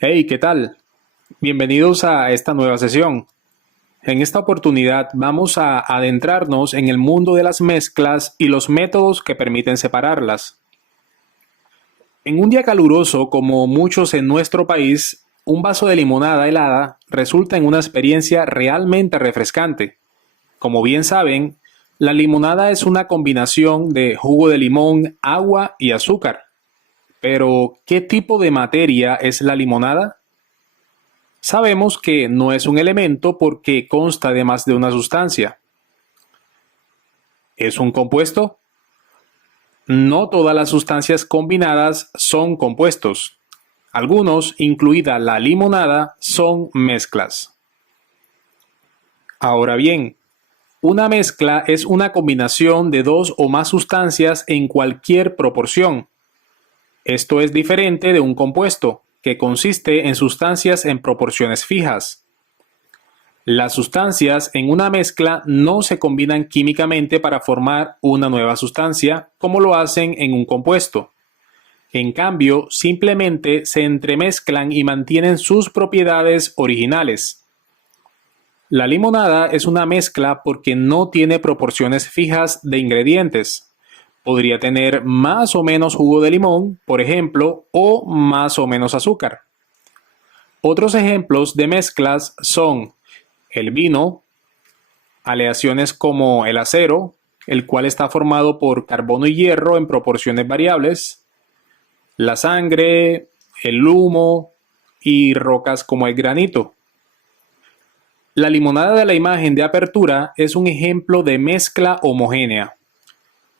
Hey, ¿qué tal? Bienvenidos a esta nueva sesión. En esta oportunidad vamos a adentrarnos en el mundo de las mezclas y los métodos que permiten separarlas. En un día caluroso, como muchos en nuestro país, un vaso de limonada helada resulta en una experiencia realmente refrescante. Como bien saben, la limonada es una combinación de jugo de limón, agua y azúcar. Pero, ¿qué tipo de materia es la limonada? Sabemos que no es un elemento porque consta de más de una sustancia. ¿Es un compuesto? No todas las sustancias combinadas son compuestos. Algunos, incluida la limonada, son mezclas. Ahora bien, una mezcla es una combinación de dos o más sustancias en cualquier proporción. Esto es diferente de un compuesto, que consiste en sustancias en proporciones fijas. Las sustancias en una mezcla no se combinan químicamente para formar una nueva sustancia, como lo hacen en un compuesto. En cambio, simplemente se entremezclan y mantienen sus propiedades originales. La limonada es una mezcla porque no tiene proporciones fijas de ingredientes. Podría tener más o menos jugo de limón, por ejemplo, o más o menos azúcar. Otros ejemplos de mezclas son el vino, aleaciones como el acero, el cual está formado por carbono y hierro en proporciones variables, la sangre, el humo y rocas como el granito. La limonada de la imagen de apertura es un ejemplo de mezcla homogénea.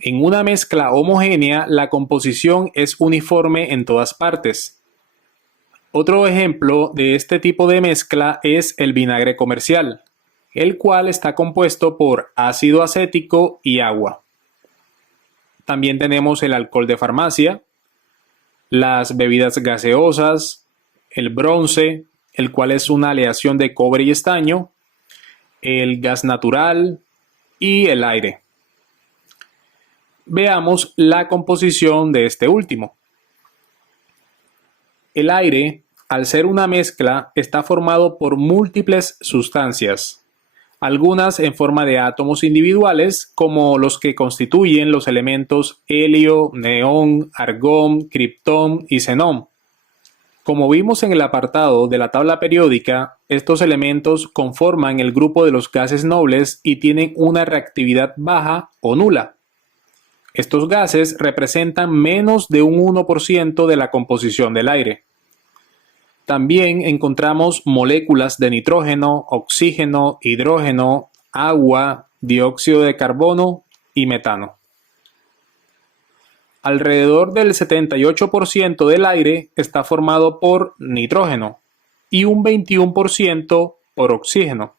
En una mezcla homogénea, la composición es uniforme en todas partes. Otro ejemplo de este tipo de mezcla es el vinagre comercial, el cual está compuesto por ácido acético y agua. También tenemos el alcohol de farmacia, las bebidas gaseosas, el bronce, el cual es una aleación de cobre y estaño, el gas natural y el aire. Veamos la composición de este último. El aire, al ser una mezcla, está formado por múltiples sustancias, algunas en forma de átomos individuales, como los que constituyen los elementos helio, neón, argón, criptón y xenón. Como vimos en el apartado de la tabla periódica, estos elementos conforman el grupo de los gases nobles y tienen una reactividad baja o nula. Estos gases representan menos de un 1% de la composición del aire. También encontramos moléculas de nitrógeno, oxígeno, hidrógeno, agua, dióxido de carbono y metano. Alrededor del 78% del aire está formado por nitrógeno y un 21% por oxígeno.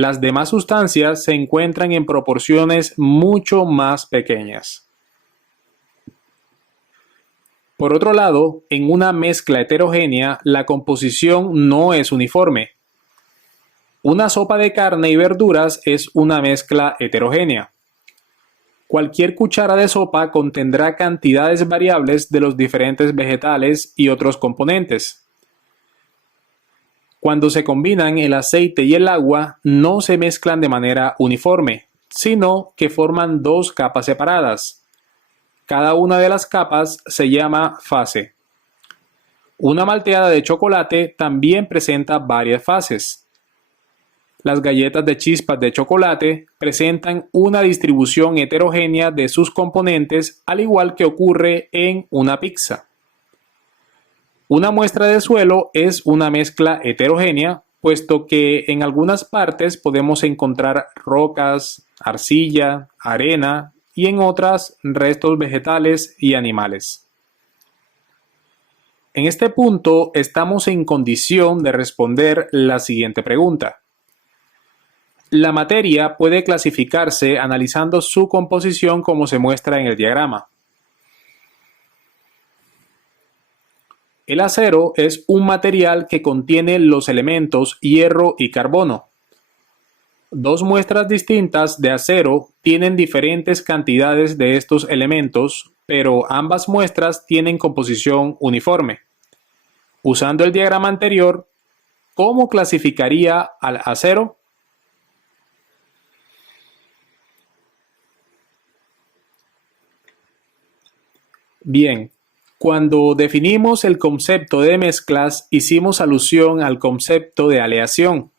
Las demás sustancias se encuentran en proporciones mucho más pequeñas. Por otro lado, en una mezcla heterogénea, la composición no es uniforme. Una sopa de carne y verduras es una mezcla heterogénea. Cualquier cuchara de sopa contendrá cantidades variables de los diferentes vegetales y otros componentes. Cuando se combinan el aceite y el agua, no se mezclan de manera uniforme, sino que forman dos capas separadas. Cada una de las capas se llama fase. Una malteada de chocolate también presenta varias fases. Las galletas de chispas de chocolate presentan una distribución heterogénea de sus componentes, al igual que ocurre en una pizza. Una muestra de suelo es una mezcla heterogénea, puesto que en algunas partes podemos encontrar rocas, arcilla, arena y en otras restos vegetales y animales. En este punto estamos en condición de responder la siguiente pregunta. La materia puede clasificarse analizando su composición como se muestra en el diagrama. El acero es un material que contiene los elementos hierro y carbono. Dos muestras distintas de acero tienen diferentes cantidades de estos elementos, pero ambas muestras tienen composición uniforme. Usando el diagrama anterior, ¿cómo clasificaría al acero? Bien, cuando definimos el concepto de mezclas, hicimos alusión al concepto de aleación.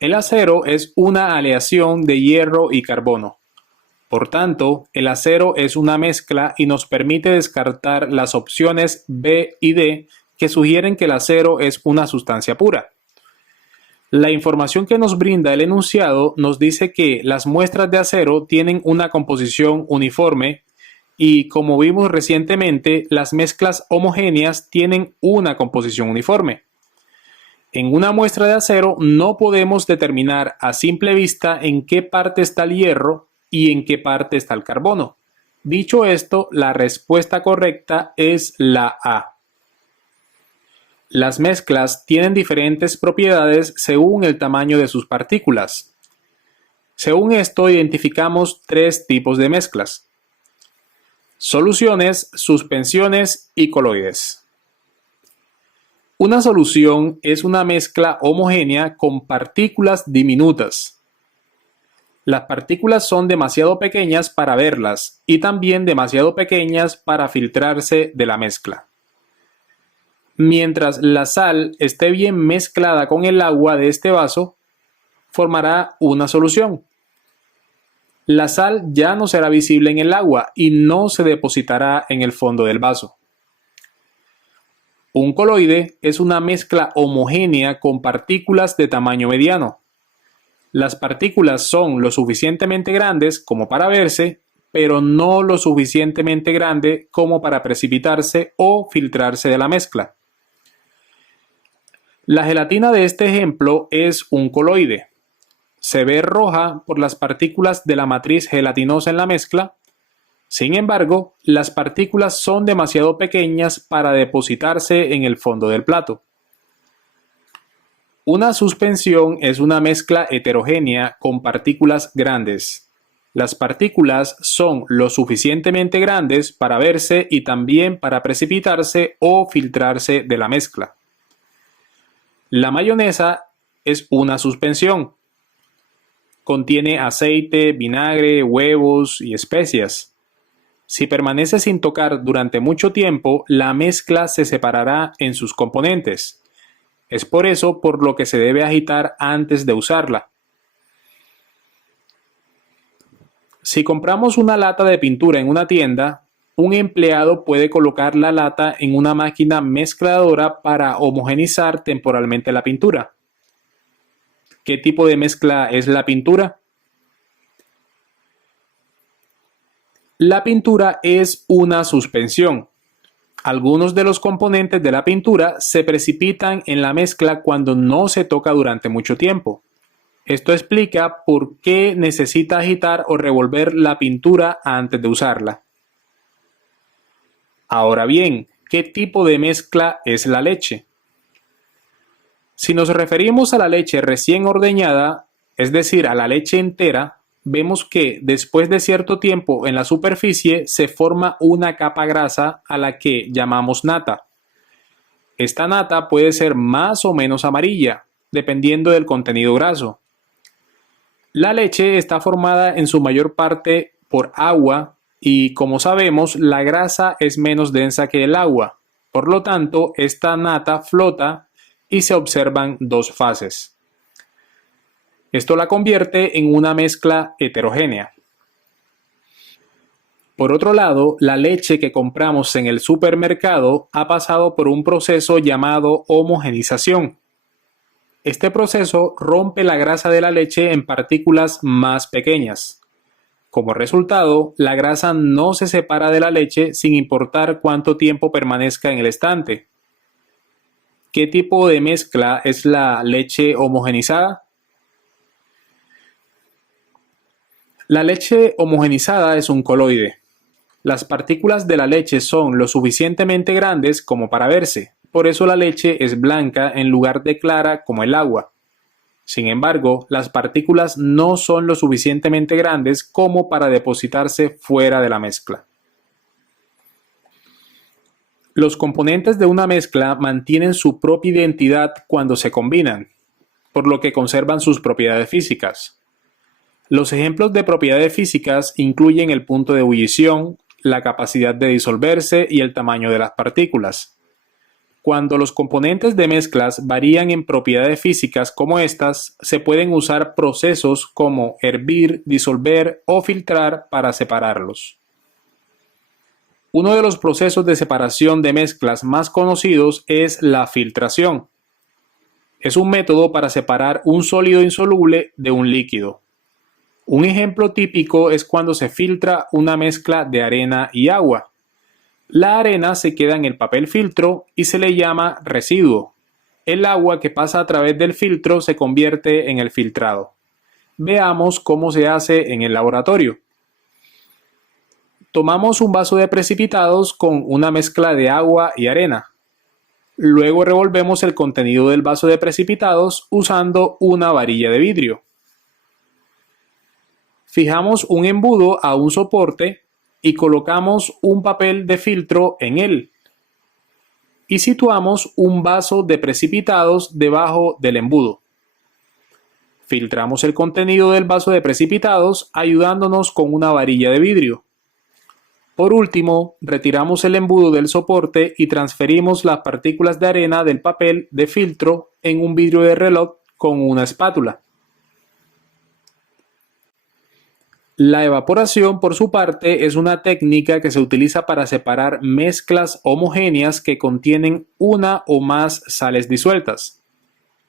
El acero es una aleación de hierro y carbono. Por tanto, el acero es una mezcla y nos permite descartar las opciones B y D que sugieren que el acero es una sustancia pura. La información que nos brinda el enunciado nos dice que las muestras de acero tienen una composición uniforme y, como vimos recientemente, las mezclas homogéneas tienen una composición uniforme. En una muestra de acero no podemos determinar a simple vista en qué parte está el hierro y en qué parte está el carbono. Dicho esto, la respuesta correcta es la A. Las mezclas tienen diferentes propiedades según el tamaño de sus partículas. Según esto, identificamos tres tipos de mezclas: soluciones, suspensiones y coloides. Una solución es una mezcla homogénea con partículas diminutas. Las partículas son demasiado pequeñas para verlas y también demasiado pequeñas para filtrarse de la mezcla. Mientras la sal esté bien mezclada con el agua de este vaso, formará una solución. La sal ya no será visible en el agua y no se depositará en el fondo del vaso. Un coloide es una mezcla homogénea con partículas de tamaño mediano. Las partículas son lo suficientemente grandes como para verse, pero no lo suficientemente grande como para precipitarse o filtrarse de la mezcla. La gelatina de este ejemplo es un coloide. Se ve roja por las partículas de la matriz gelatinosa en la mezcla. Sin embargo, las partículas son demasiado pequeñas para depositarse en el fondo del plato. Una suspensión es una mezcla heterogénea con partículas grandes. Las partículas son lo suficientemente grandes para verse y también para precipitarse o filtrarse de la mezcla. La mayonesa es una suspensión. Contiene aceite, vinagre, huevos y especias. Si permanece sin tocar durante mucho tiempo, la mezcla se separará en sus componentes. Es por eso por lo que se debe agitar antes de usarla. Si compramos una lata de pintura en una tienda, un empleado puede colocar la lata en una máquina mezcladora para homogeneizar temporalmente la pintura. ¿Qué tipo de mezcla es la pintura? La pintura es una suspensión. Algunos de los componentes de la pintura se precipitan en la mezcla cuando no se toca durante mucho tiempo. Esto explica por qué necesita agitar o revolver la pintura antes de usarla. Ahora bien, ¿qué tipo de mezcla es la leche? Si nos referimos a la leche recién ordeñada, es decir, a la leche entera, vemos que después de cierto tiempo en la superficie se forma una capa grasa a la que llamamos nata. Esta nata puede ser más o menos amarilla, dependiendo del contenido graso. La leche está formada en su mayor parte por agua y, como sabemos, la grasa es menos densa que el agua. Por lo tanto, esta nata flota y se observan dos fases. Esto la convierte en una mezcla heterogénea. Por otro lado, la leche que compramos en el supermercado ha pasado por un proceso llamado homogenización. Este proceso rompe la grasa de la leche en partículas más pequeñas. Como resultado, la grasa no se separa de la leche sin importar cuánto tiempo permanezca en el estante. ¿Qué tipo de mezcla es la leche homogenizada? La leche homogenizada es un coloide. Las partículas de la leche son lo suficientemente grandes como para verse, por eso la leche es blanca en lugar de clara como el agua. Sin embargo, las partículas no son lo suficientemente grandes como para depositarse fuera de la mezcla. Los componentes de una mezcla mantienen su propia identidad cuando se combinan, por lo que conservan sus propiedades físicas. Los ejemplos de propiedades físicas incluyen el punto de ebullición, la capacidad de disolverse y el tamaño de las partículas. Cuando los componentes de mezclas varían en propiedades físicas como estas, se pueden usar procesos como hervir, disolver o filtrar para separarlos. Uno de los procesos de separación de mezclas más conocidos es la filtración. Es un método para separar un sólido insoluble de un líquido. Un ejemplo típico es cuando se filtra una mezcla de arena y agua. La arena se queda en el papel filtro y se le llama residuo. El agua que pasa a través del filtro se convierte en el filtrado. Veamos cómo se hace en el laboratorio. Tomamos un vaso de precipitados con una mezcla de agua y arena. Luego revolvemos el contenido del vaso de precipitados usando una varilla de vidrio. Fijamos un embudo a un soporte y colocamos un papel de filtro en él. Y situamos un vaso de precipitados debajo del embudo. Filtramos el contenido del vaso de precipitados ayudándonos con una varilla de vidrio. Por último, retiramos el embudo del soporte y transferimos las partículas de arena del papel de filtro en un vidrio de reloj con una espátula. La evaporación, por su parte, es una técnica que se utiliza para separar mezclas homogéneas que contienen una o más sales disueltas.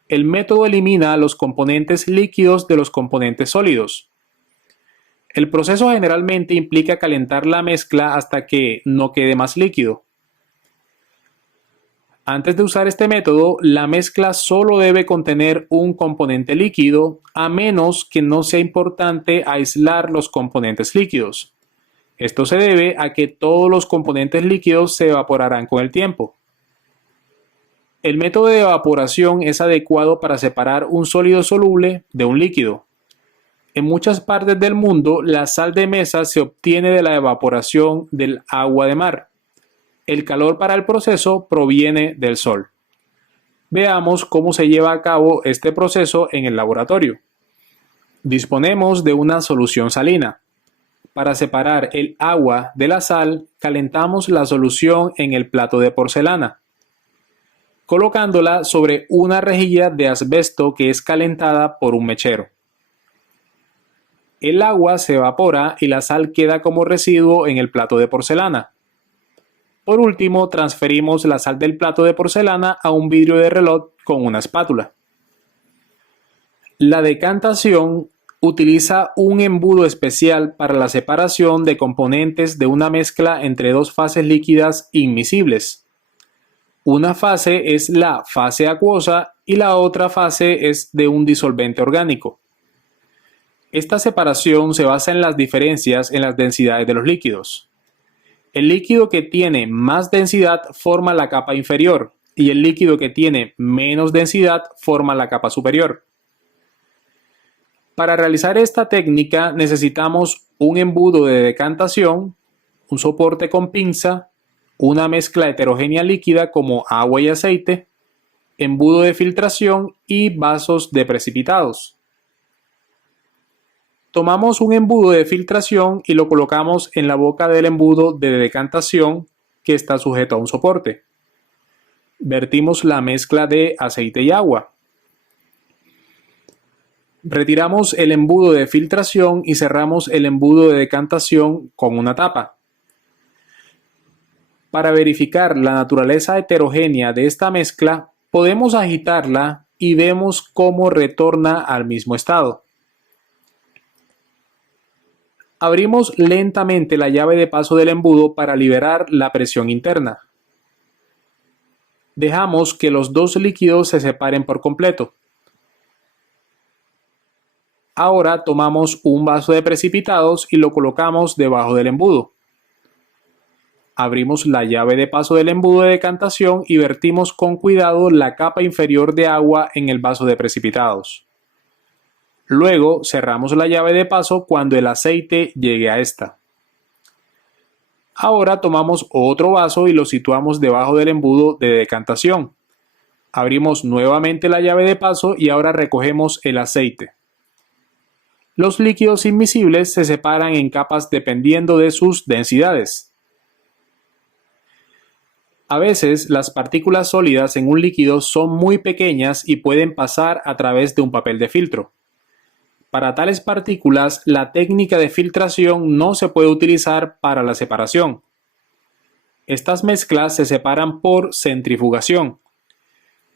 El método elimina los componentes líquidos de los componentes sólidos. El proceso generalmente implica calentar la mezcla hasta que no quede más líquido. Antes de usar este método, la mezcla solo debe contener un componente líquido, a menos que no sea importante aislar los componentes líquidos. Esto se debe a que todos los componentes líquidos se evaporarán con el tiempo. El método de evaporación es adecuado para separar un sólido soluble de un líquido. En muchas partes del mundo, la sal de mesa se obtiene de la evaporación del agua de mar. El calor para el proceso proviene del sol. Veamos cómo se lleva a cabo este proceso en el laboratorio. Disponemos de una solución salina. Para separar el agua de la sal, calentamos la solución en el plato de porcelana, colocándola sobre una rejilla de asbesto que es calentada por un mechero. El agua se evapora y la sal queda como residuo en el plato de porcelana. Por último, transferimos la sal del plato de porcelana a un vidrio de reloj con una espátula. La decantación utiliza un embudo especial para la separación de componentes de una mezcla entre dos fases líquidas inmiscibles. Una fase es la fase acuosa y la otra fase es de un disolvente orgánico. Esta separación se basa en las diferencias en las densidades de los líquidos. El líquido que tiene más densidad forma la capa inferior y el líquido que tiene menos densidad forma la capa superior. Para realizar esta técnica necesitamos un embudo de decantación, un soporte con pinza, una mezcla heterogénea líquida como agua y aceite, embudo de filtración y vasos de precipitados. Tomamos un embudo de filtración y lo colocamos en la boca del embudo de decantación que está sujeto a un soporte. Vertimos la mezcla de aceite y agua. Retiramos el embudo de filtración y cerramos el embudo de decantación con una tapa. Para verificar la naturaleza heterogénea de esta mezcla, podemos agitarla y vemos cómo retorna al mismo estado. Abrimos lentamente la llave de paso del embudo para liberar la presión interna. Dejamos que los dos líquidos se separen por completo. Ahora tomamos un vaso de precipitados y lo colocamos debajo del embudo. Abrimos la llave de paso del embudo de decantación y vertimos con cuidado la capa inferior de agua en el vaso de precipitados. Luego cerramos la llave de paso cuando el aceite llegue a esta. Ahora tomamos otro vaso y lo situamos debajo del embudo de decantación. Abrimos nuevamente la llave de paso y ahora recogemos el aceite. Los líquidos immiscibles se separan en capas dependiendo de sus densidades. A veces las partículas sólidas en un líquido son muy pequeñas y pueden pasar a través de un papel de filtro. Para tales partículas, la técnica de filtración no se puede utilizar para la separación. Estas mezclas se separan por centrifugación.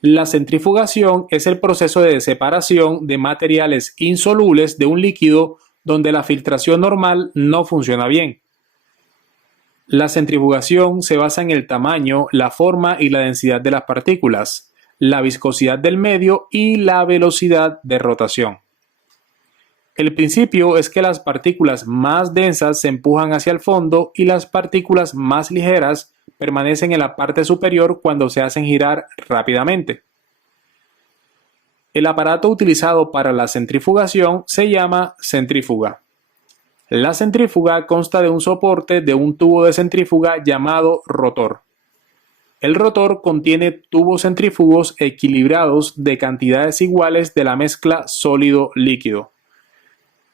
La centrifugación es el proceso de separación de materiales insolubles de un líquido donde la filtración normal no funciona bien. La centrifugación se basa en el tamaño, la forma y la densidad de las partículas, la viscosidad del medio y la velocidad de rotación. El principio es que las partículas más densas se empujan hacia el fondo y las partículas más ligeras permanecen en la parte superior cuando se hacen girar rápidamente. El aparato utilizado para la centrifugación se llama centrífuga. La centrífuga consta de un soporte de un tubo de centrífuga llamado rotor. El rotor contiene tubos centrífugos equilibrados de cantidades iguales de la mezcla sólido-líquido.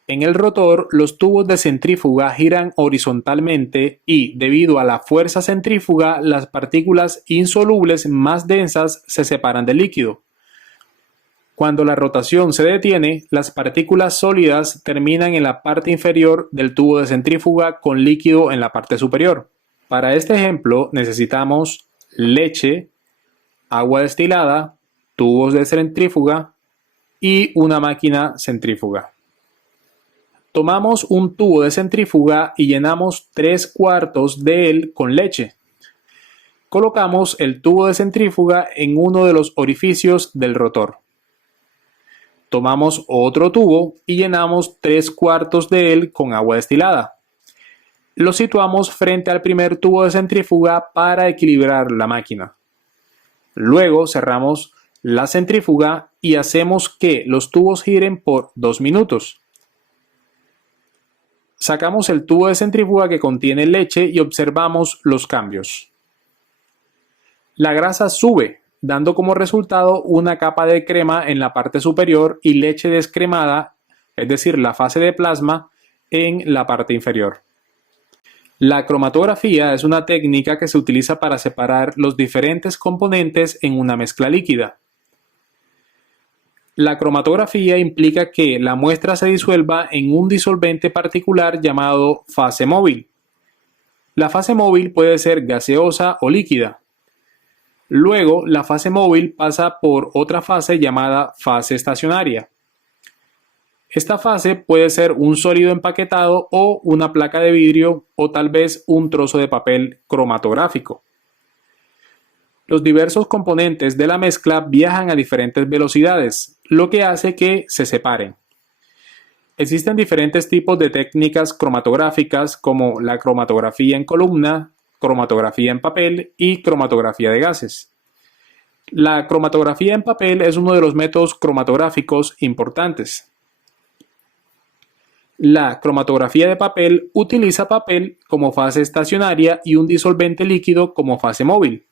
En el rotor, los tubos de centrífuga giran horizontalmente y, debido a la fuerza centrífuga, las partículas insolubles más densas se separan del líquido. Cuando la rotación se detiene, las partículas sólidas terminan en la parte inferior del tubo de centrífuga con líquido en la parte superior. Para este ejemplo necesitamos leche, agua destilada, tubos de centrífuga y una máquina centrífuga. Tomamos un tubo de centrífuga y llenamos 3/4 de él con leche. Colocamos el tubo de centrífuga en uno de los orificios del rotor. Tomamos otro tubo y llenamos 3/4 de él con agua destilada. Lo situamos frente al primer tubo de centrífuga para equilibrar la máquina. Luego cerramos la centrífuga y hacemos que los tubos giren por 2 minutos. Sacamos el tubo de centrífuga que contiene leche y observamos los cambios. La grasa sube, dando como resultado una capa de crema en la parte superior y leche descremada, es decir, la fase de plasma, en la parte inferior. La cromatografía es una técnica que se utiliza para separar los diferentes componentes en una mezcla líquida. La cromatografía implica que la muestra se disuelva en un disolvente particular llamado fase móvil. La fase móvil puede ser gaseosa o líquida. Luego, la fase móvil pasa por otra fase llamada fase estacionaria. Esta fase puede ser un sólido empaquetado o una placa de vidrio o tal vez un trozo de papel cromatográfico. Los diversos componentes de la mezcla viajan a diferentes velocidades, lo que hace que se separen. Existen diferentes tipos de técnicas cromatográficas como la cromatografía en columna, cromatografía en papel y cromatografía de gases. La cromatografía en papel es uno de los métodos cromatográficos importantes. La cromatografía de papel utiliza papel como fase estacionaria y un disolvente líquido como fase móvil.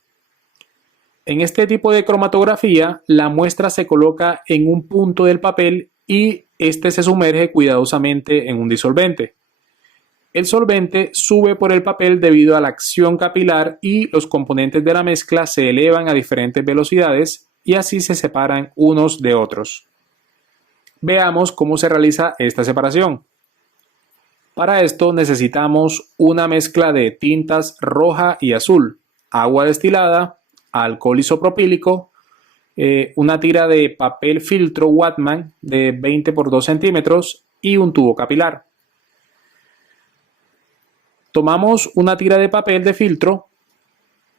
En este tipo de cromatografía, la muestra se coloca en un punto del papel y este se sumerge cuidadosamente en un disolvente. El solvente sube por el papel debido a la acción capilar y los componentes de la mezcla se elevan a diferentes velocidades y así se separan unos de otros. Veamos cómo se realiza esta separación. Para esto necesitamos una mezcla de tintas roja y azul, agua destilada, alcohol isopropílico, una tira de papel filtro Whatman de 20 por 2 centímetros y un tubo capilar. Tomamos una tira de papel de filtro,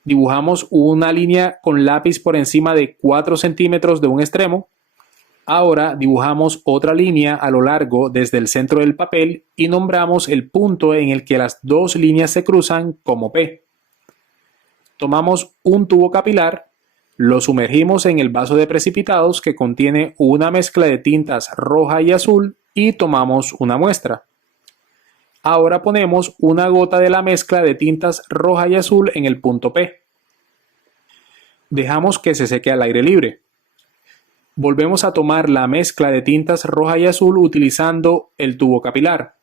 dibujamos una línea con lápiz por encima de 4 centímetros de un extremo. Ahora dibujamos otra línea a lo largo desde el centro del papel y nombramos el punto en el que las dos líneas se cruzan como P. Tomamos un tubo capilar, lo sumergimos en el vaso de precipitados que contiene una mezcla de tintas roja y azul y tomamos una muestra. Ahora ponemos una gota de la mezcla de tintas roja y azul en el punto P. Dejamos que se seque al aire libre. Volvemos a tomar la mezcla de tintas roja y azul utilizando el tubo capilar.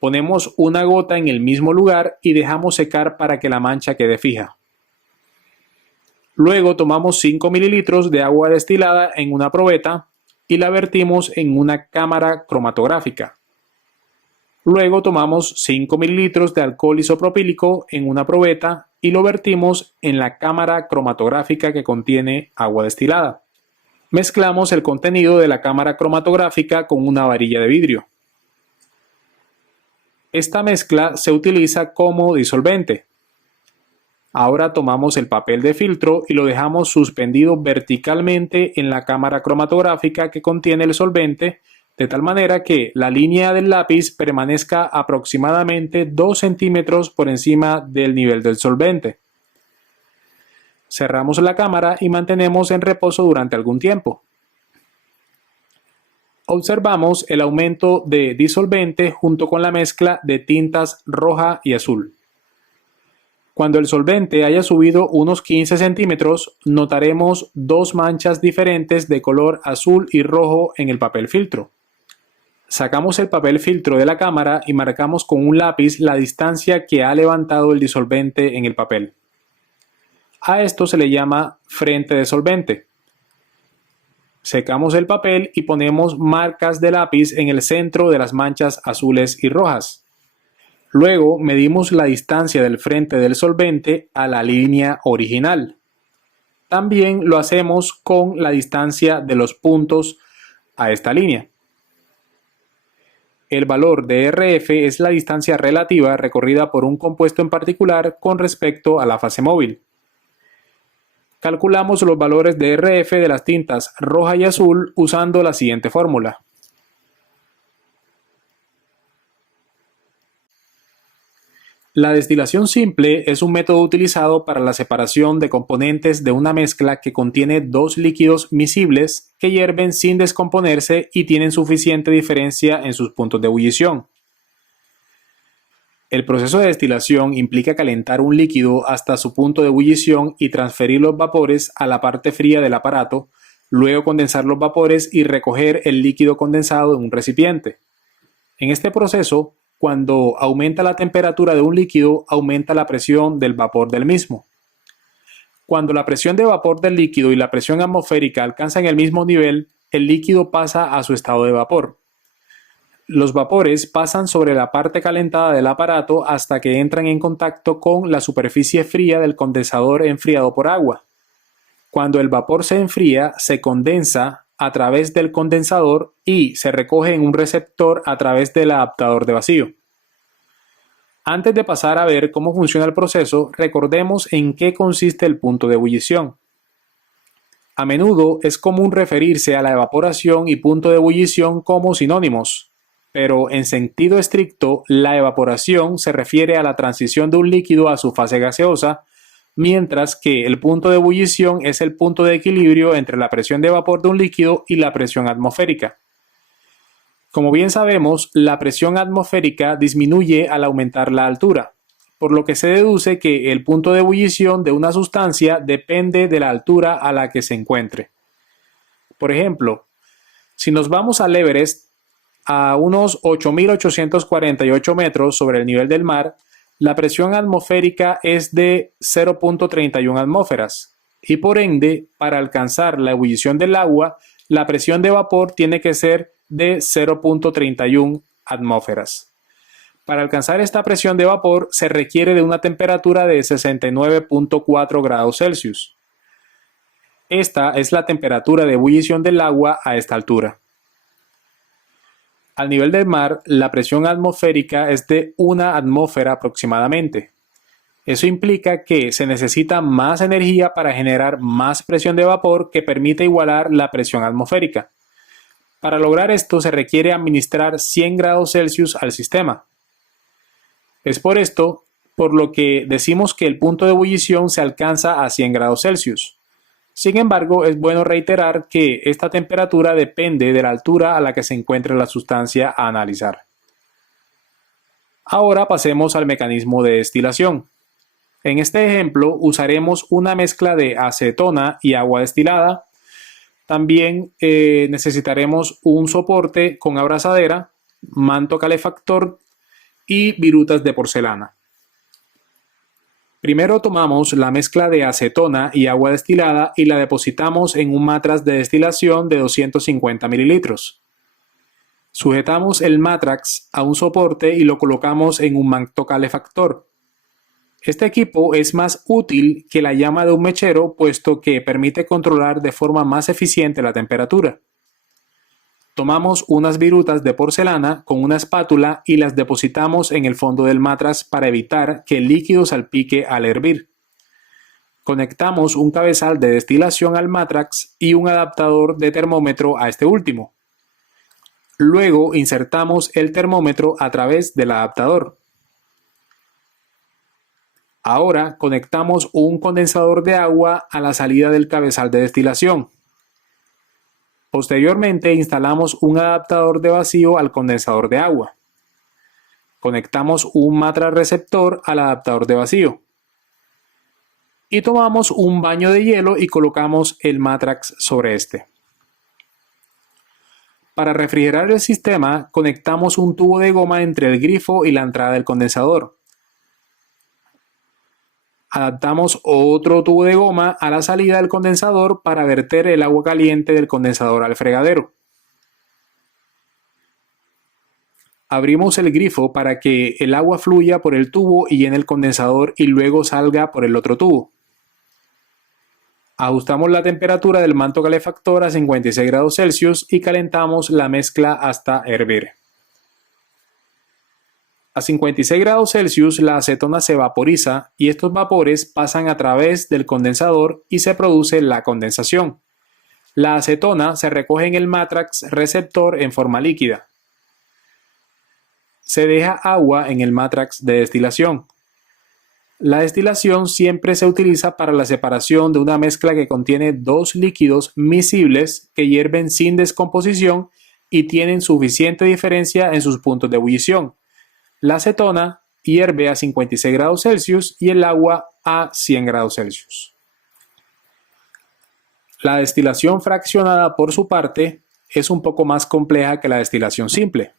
Ponemos una gota en el mismo lugar y dejamos secar para que la mancha quede fija. Luego tomamos 5 mililitros de agua destilada en una probeta y la vertimos en una cámara cromatográfica. Luego tomamos 5 mililitros de alcohol isopropílico en una probeta y lo vertimos en la cámara cromatográfica que contiene agua destilada. Mezclamos el contenido de la cámara cromatográfica con una varilla de vidrio. Esta mezcla se utiliza como disolvente. Ahora tomamos el papel de filtro y lo dejamos suspendido verticalmente en la cámara cromatográfica que contiene el solvente, de tal manera que la línea del lápiz permanezca aproximadamente 2 centímetros por encima del nivel del solvente. Cerramos la cámara y mantenemos en reposo durante algún tiempo. Observamos el aumento de disolvente junto con la mezcla de tintas roja y azul. Cuando el solvente haya subido unos 15 centímetros, notaremos dos manchas diferentes de color azul y rojo en el papel filtro. Sacamos el papel filtro de la cámara y marcamos con un lápiz la distancia que ha levantado el disolvente en el papel. A esto se le llama frente de solvente. Secamos el papel y ponemos marcas de lápiz en el centro de las manchas azules y rojas. Luego medimos la distancia del frente del solvente a la línea original. También lo hacemos con la distancia de los puntos a esta línea. El valor de RF es la distancia relativa recorrida por un compuesto en particular con respecto a la fase móvil. Calculamos los valores de RF de las tintas roja y azul usando la siguiente fórmula. La destilación simple es un método utilizado para la separación de componentes de una mezcla que contiene dos líquidos miscibles que hierven sin descomponerse y tienen suficiente diferencia en sus puntos de ebullición. El proceso de destilación implica calentar un líquido hasta su punto de ebullición y transferir los vapores a la parte fría del aparato, luego condensar los vapores y recoger el líquido condensado en un recipiente. En este proceso, cuando aumenta la temperatura de un líquido, aumenta la presión del vapor del mismo. Cuando la presión de vapor del líquido y la presión atmosférica alcanzan el mismo nivel, el líquido pasa a su estado de vapor. Los vapores pasan sobre la parte calentada del aparato hasta que entran en contacto con la superficie fría del condensador enfriado por agua. Cuando el vapor se enfría, se condensa a través del condensador y se recoge en un receptor a través del adaptador de vacío. Antes de pasar a ver cómo funciona el proceso, recordemos en qué consiste el punto de ebullición. A menudo es común referirse a la evaporación y punto de ebullición como sinónimos, pero en sentido estricto, la evaporación se refiere a la transición de un líquido a su fase gaseosa, mientras que el punto de ebullición es el punto de equilibrio entre la presión de vapor de un líquido y la presión atmosférica. Como bien sabemos, la presión atmosférica disminuye al aumentar la altura, por lo que se deduce que el punto de ebullición de una sustancia depende de la altura a la que se encuentre. Por ejemplo, si nos vamos al Everest a unos 8.848 metros sobre el nivel del mar, la presión atmosférica es de 0.31 atmósferas y por ende, para alcanzar la ebullición del agua, la presión de vapor tiene que ser de 0.31 atmósferas. Para alcanzar esta presión de vapor se requiere de una temperatura de 69.4 grados Celsius. Esta es la temperatura de ebullición del agua a esta altura. Al nivel del mar, la presión atmosférica es de 1 atmósfera aproximadamente. Eso implica que se necesita más energía para generar más presión de vapor que permite igualar la presión atmosférica. Para lograr esto se requiere administrar 100 grados Celsius al sistema. Es por esto por lo que decimos que el punto de ebullición se alcanza a 100 grados Celsius. Sin embargo, es bueno reiterar que esta temperatura depende de la altura a la que se encuentre la sustancia a analizar. Ahora pasemos al mecanismo de destilación. En este ejemplo usaremos una mezcla de acetona y agua destilada. También necesitaremos un soporte con abrazadera, manto calefactor y virutas de porcelana. Primero tomamos la mezcla de acetona y agua destilada y la depositamos en un matraz de destilación de 250 mililitros. Sujetamos el matrax a un soporte y lo colocamos en un manto calefactor. Este equipo es más útil que la llama de un mechero, puesto que permite controlar de forma más eficiente la temperatura. Tomamos unas virutas de porcelana con una espátula y las depositamos en el fondo del matraz para evitar que el líquido salpique al hervir. Conectamos un cabezal de destilación al matrax y un adaptador de termómetro a este último. Luego insertamos el termómetro a través del adaptador. Ahora conectamos un condensador de agua a la salida del cabezal de destilación. Posteriormente instalamos un adaptador de vacío al condensador de agua. Conectamos un matraz receptor al adaptador de vacío. Y tomamos un baño de hielo y colocamos el matrax sobre este. Para refrigerar el sistema, conectamos un tubo de goma entre el grifo y la entrada del condensador. Adaptamos otro tubo de goma a la salida del condensador para verter el agua caliente del condensador al fregadero. Abrimos el grifo para que el agua fluya por el tubo y llene el condensador y luego salga por el otro tubo. Ajustamos la temperatura del manto calefactor a 56 grados Celsius y calentamos la mezcla hasta hervir. A 56 grados Celsius la acetona se vaporiza y estos vapores pasan a través del condensador y se produce la condensación. La acetona se recoge en el matrax receptor en forma líquida. Se deja agua en el matrax de destilación. La destilación siempre se utiliza para la separación de una mezcla que contiene dos líquidos miscibles que hierven sin descomposición y tienen suficiente diferencia en sus puntos de ebullición. La acetona hierve a 56 grados Celsius y el agua a 100 grados Celsius. La destilación fraccionada, por su parte, es un poco más compleja que la destilación simple.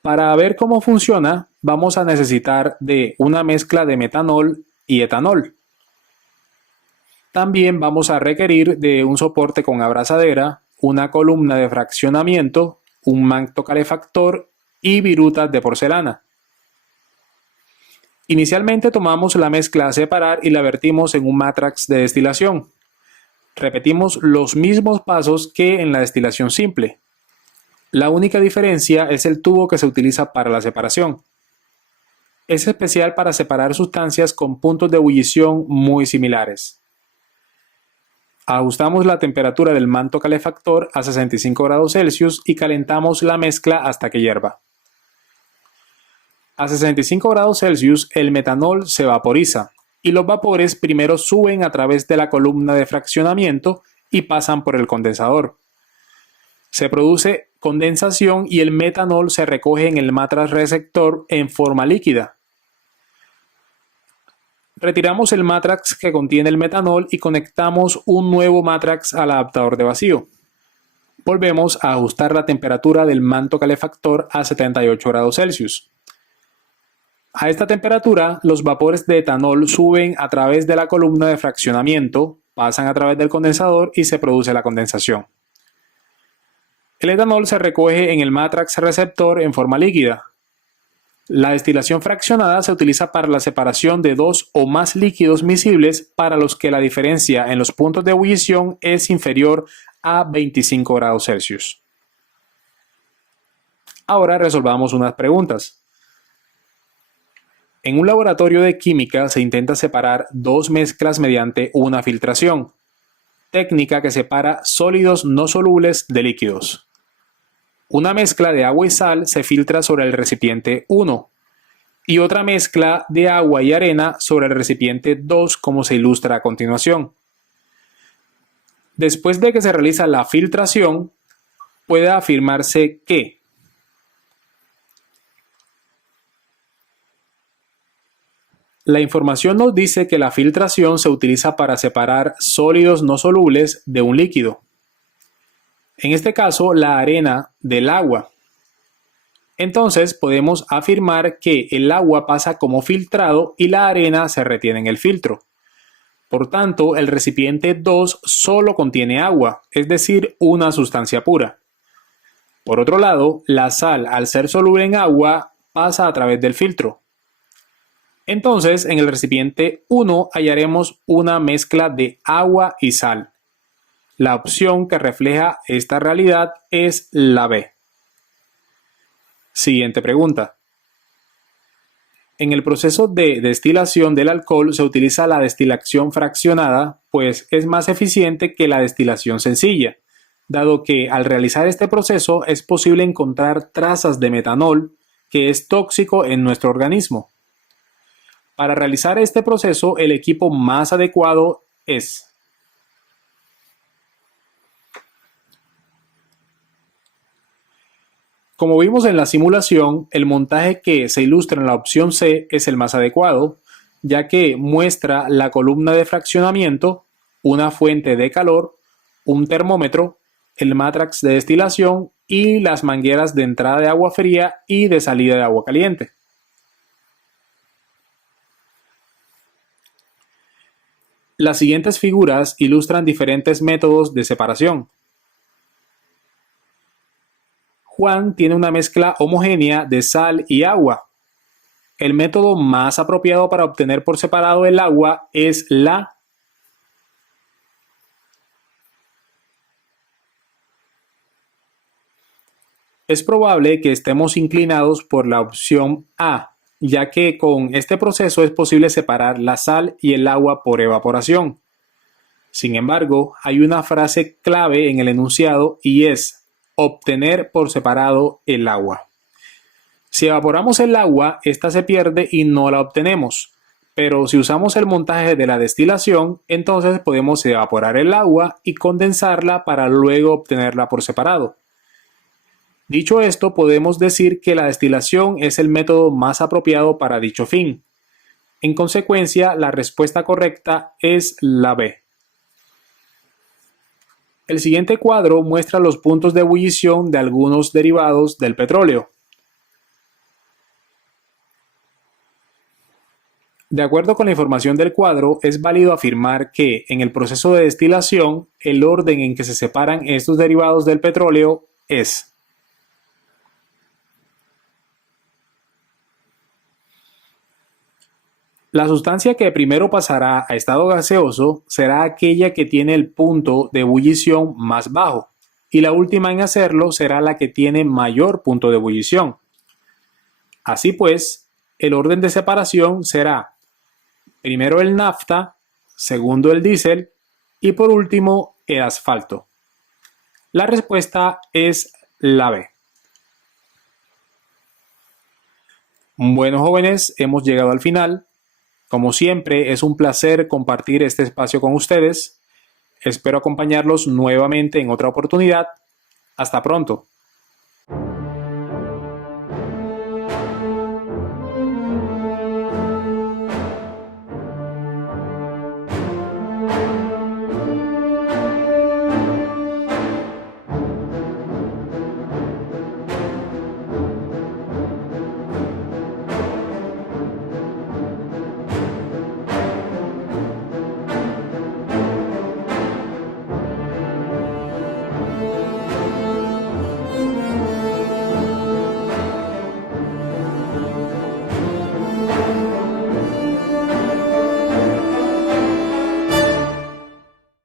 Para ver cómo funciona, vamos a necesitar de una mezcla de metanol y etanol. También vamos a requerir de un soporte con abrazadera, una columna de fraccionamiento, un manto calefactor y virutas de porcelana. Inicialmente tomamos la mezcla a separar y la vertimos en un matrax de destilación. Repetimos los mismos pasos que en la destilación simple. La única diferencia es el tubo que se utiliza para la separación. Es especial para separar sustancias con puntos de ebullición muy similares. Ajustamos la temperatura del manto calefactor a 65 grados Celsius y calentamos la mezcla hasta que hierva. A 65 grados Celsius el metanol se vaporiza y los vapores primero suben a través de la columna de fraccionamiento y pasan por el condensador. Se produce condensación y el metanol se recoge en el matrax receptor en forma líquida. Retiramos el matrax que contiene el metanol y conectamos un nuevo matrax al adaptador de vacío. Volvemos a ajustar la temperatura del manto calefactor a 78 grados Celsius. A esta temperatura, los vapores de etanol suben a través de la columna de fraccionamiento, pasan a través del condensador y se produce la condensación. El etanol se recoge en el matrax receptor en forma líquida. La destilación fraccionada se utiliza para la separación de dos o más líquidos miscibles para los que la diferencia en los puntos de ebullición es inferior a 25 grados Celsius. Ahora resolvamos unas preguntas. En un laboratorio de química se intenta separar dos mezclas mediante una filtración, técnica que separa sólidos no solubles de líquidos. Una mezcla de agua y sal se filtra sobre el recipiente 1 y otra mezcla de agua y arena sobre el recipiente 2, como se ilustra a continuación. Después de que se realiza la filtración, puede afirmarse que La información nos dice que la filtración se utiliza para separar sólidos no solubles de un líquido. En este caso, la arena del agua. Entonces podemos afirmar que el agua pasa como filtrado y la arena se retiene en el filtro. Por tanto, el recipiente 2 solo contiene agua, es decir, una sustancia pura. Por otro lado, la sal, al ser soluble en agua, pasa a través del filtro. Entonces, en el recipiente 1 hallaremos una mezcla de agua y sal. La opción que refleja esta realidad es la B. Siguiente pregunta. En el proceso de destilación del alcohol se utiliza la destilación fraccionada, pues es más eficiente que la destilación sencilla, dado que al realizar este proceso es posible encontrar trazas de metanol, que es tóxico en nuestro organismo. Para realizar este proceso, el equipo más adecuado es: como vimos en la simulación, el montaje que se ilustra en la opción C es el más adecuado, ya que muestra la columna de fraccionamiento, una fuente de calor, un termómetro, el mátrax de destilación y las mangueras de entrada de agua fría y de salida de agua caliente. Las siguientes figuras ilustran diferentes métodos de separación. Juan tiene una mezcla homogénea de sal y agua. El método más apropiado para obtener por separado el agua es la Es probable que estemos inclinados por la opción A, ya que con este proceso es posible separar la sal y el agua por evaporación. Sin embargo, hay una frase clave en el enunciado y es obtener por separado el agua. Si evaporamos el agua, esta se pierde y no la obtenemos. Pero si usamos el montaje de la destilación, entonces podemos evaporar el agua y condensarla para luego obtenerla por separado. Dicho esto, podemos decir que la destilación es el método más apropiado para dicho fin. En consecuencia, la respuesta correcta es la B. El siguiente cuadro muestra los puntos de ebullición de algunos derivados del petróleo. De acuerdo con la información del cuadro, es válido afirmar que en el proceso de destilación, el orden en que se separan estos derivados del petróleo es: la sustancia que primero pasará a estado gaseoso será aquella que tiene el punto de ebullición más bajo, y la última en hacerlo será la que tiene mayor punto de ebullición. Así pues, el orden de separación será: primero el nafta, segundo el diésel y por último el asfalto. La respuesta es la B. Bueno, jóvenes, hemos llegado al final. Como siempre, es un placer compartir este espacio con ustedes. Espero acompañarlos nuevamente en otra oportunidad. Hasta pronto.